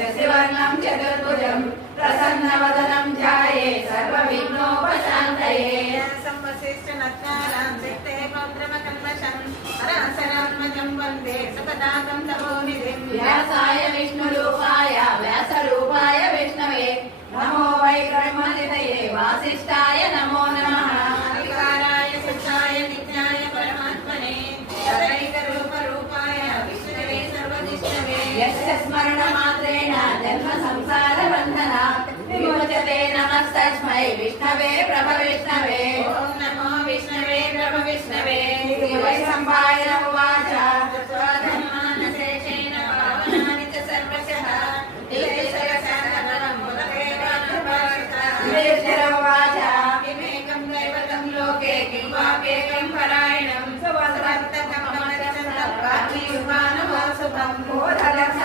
शशिवर्णं चतुर्भुजं प्रसन्नवदनं ध्याये सर्वविघ्नोपशान्तये संवसिष्ठनत्कारां सिक्ते पौत्रमकल्मषं पराशरात्मजं वन्दे सुखदातं तपोनिधिं व्यासाय विष्णुरूपाय व्यासरूपाय विष्णवे नमो वै ब्रह्मनिधये वासिष्ठाय नमो नमः अविकाराय शुद्धाय नित्याय परमात्मने सदैकरूपरूपाय विष्णवे सर्वजिष्णवे यस्य स्मरणमात्रेण जन्म संसारबन्धनात् विमुच्यते नमस्तस्मै विष्णवे प्रभविष्णवे ॐ नमो विष्णवे प्रभविष्णवे वैशम्पायन उवाच धर्मानशेषेण पावनानि च सर्वशः युधिष्ठिर उवाच किमेकं दैवतं लोके किं वाप्येकं परायणं सुवसन्तकममरचन्द्रप्राप्तियुगानुवासुभं भूतलक्ष्मी